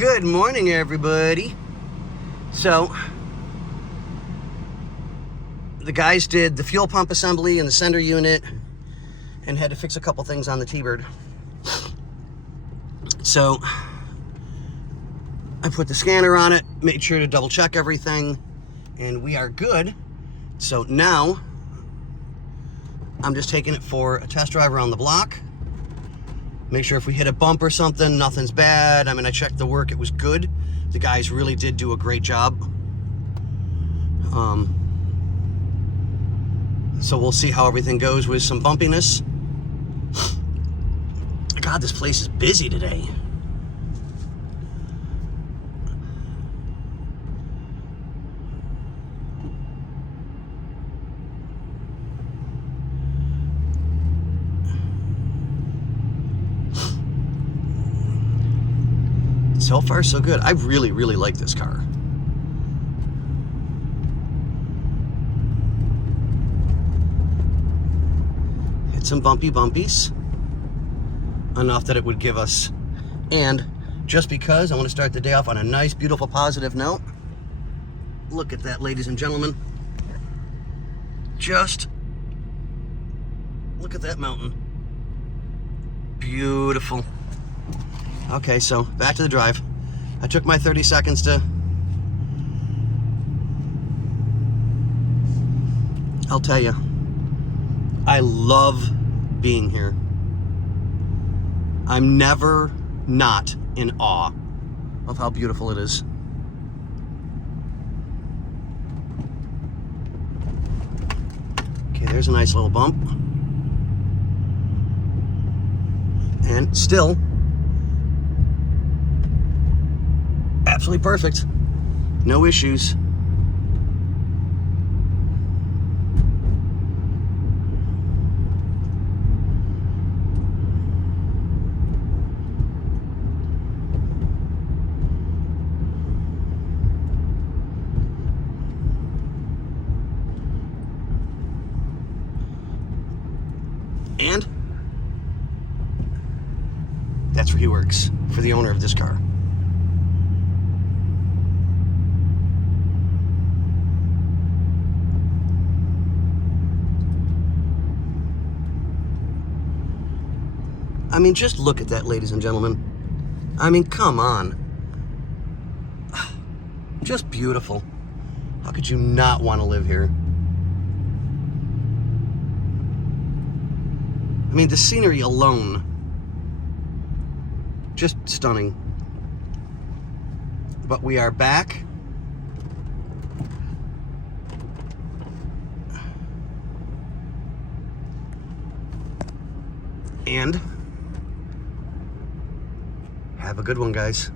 Good morning, everybody. So, the guys did the fuel pump assembly and the sender unit and had to fix a couple things on the T-Bird. So, I put the scanner on it, made sure to double check everything, and we are good. So now, I'm just taking it for a test drive around the block. Make sure if we hit a bump or something, nothing's bad. I mean, I checked the work, it was good. The guys really did do a great job. So we'll see how everything goes with some bumpiness. God, this place is busy today. So far, so good. I really, really like this car. Hit some bumpies. Enough that it would give us. And just because I want to start the day off on a nice, beautiful, positive note. Look at that, ladies and gentlemen. Just look at that mountain. Beautiful. Okay, so back to the drive. I took my 30 seconds to... I'll tell you, I love being here. I'm never not in awe of how beautiful it is. Okay, there's a nice little bump. And still, absolutely perfect. No issues. And that's where he works, for the owner of this car. I mean, just look at that, ladies and gentlemen. I mean, come on. Just beautiful. How could you not want to live here? I mean, the scenery alone, just stunning. But we are back. And have a good one, guys.